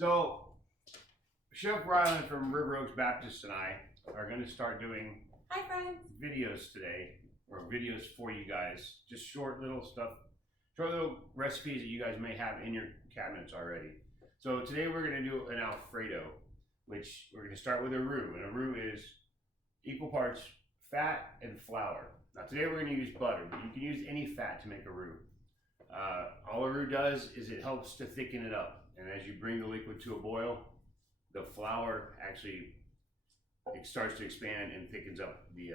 So, Chef Ryland from River Oaks Baptist and I are going to start doing Hi, friends. videos today, or videos for you guys. Just short little stuff, short little recipes that you guys may have in your cabinets already. So today we're going to do an Alfredo, which we're going to start with a roux. And a roux is equal parts fat and flour. Now today we're going to use butter, but you can use any fat to make a roux. All a roux does is it helps to thicken it up. And as you bring the liquid to a boil, the flour actually it starts to expand and thickens up the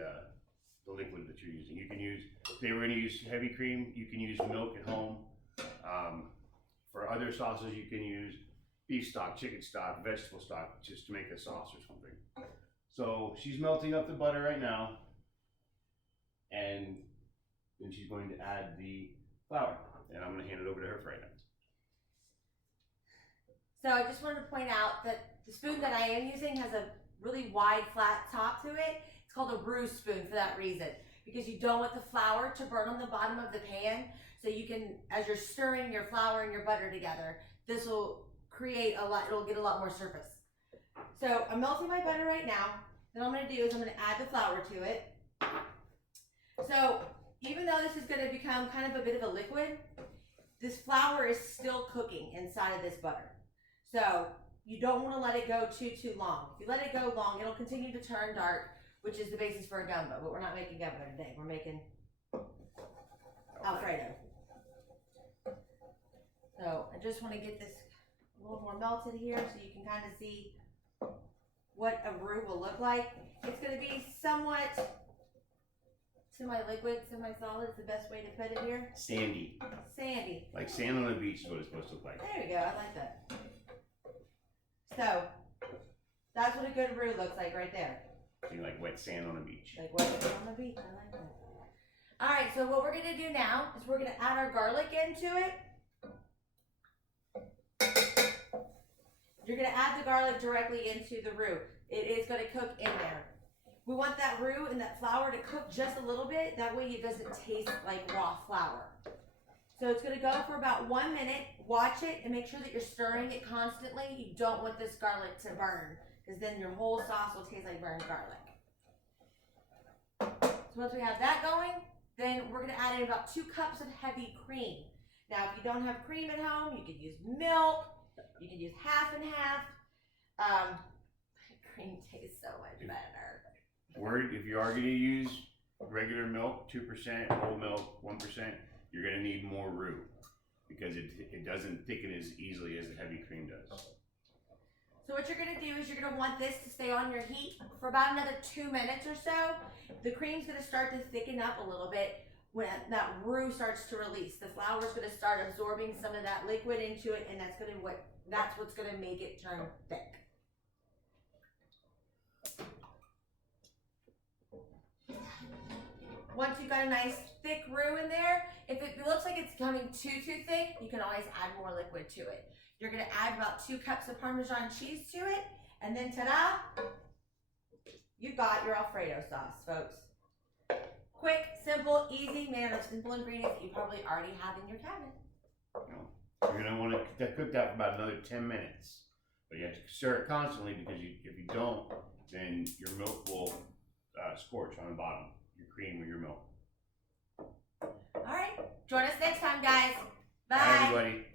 liquid that you're using. You can use, today we're going to use heavy cream. You can use milk at home. For other sauces, you can use beef stock, chicken stock, vegetable stock, just to make a sauce or something. So she's melting up the butter right now, and then she's going to add the flour, and I'm going to hand it over to her for right now. So I just wanted to point out that the spoon that I am using has a really wide, flat top to it. It's called a roux spoon for that reason, because you don't want the flour to burn on the bottom of the pan. So you can, as you're stirring your flour and your butter together, this will create a lot, it'll get a lot more surface. So I'm melting my butter right now. Then what I'm going to do is I'm going to add the flour to it. So even though this is going to become kind of a bit of a liquid, this flour is still cooking inside of this butter. So you don't want to let it go too long. If you let it go long, it'll continue to turn dark, which is the basis for a gumbo. But we're not making gumbo today. We're making Alfredo. So I just want to get this a little more melted here so you can kind of see what a roux will look like. It's going to be somewhat semi-liquid, semi-solid is the best way to put it here. Sandy. Sandy. Like sand on a beach is what it's supposed to look like. There we go. I like that. So that's what a good roux looks like right there. So like wet sand on a beach. Like wet sand on the beach. I like that. All right. So what we're going to do now is we're going to add our garlic into it. You're going to add the garlic directly into the roux. It is going to cook in there. We want that roux and that flour to cook just a little bit. That way it doesn't taste like raw flour. So it's going to go for about 1 minute. Watch it and make sure that you're stirring it constantly. You don't want this garlic to burn, because then your whole sauce will taste like burned garlic. So once we have that going, then we're going to add in about 2 cups of heavy cream. Now, if you don't have cream at home, you could use milk. You can use half and half. Cream tastes so much better. If you are going to use regular milk, 2%, whole milk, 1%, you're going to need more roux, because it doesn't thicken as easily as the heavy cream does. So what you're going to do is you're going to want this to stay on your heat for about another 2 minutes or so. The cream's going to start to thicken up a little bit when that roux starts to release. The flour is going to start absorbing some of that liquid into it, and that's what's going to make it turn thick. Once you've got a nice thick roux in there, if it looks like it's becoming too thick, you can always add more liquid to it. You're going to add about 2 cups of Parmesan cheese to it, and then ta-da, you've got your Alfredo sauce, folks. Quick, simple, easy, made out of simple ingredients that you probably already have in your cabinet. You're going to want to cook that for about another 10 minutes. But you have to stir it constantly, because if you don't, then your milk will scorch on the bottom. Your cream or your milk. All right. Join us next time, guys. Bye. Bye, everybody.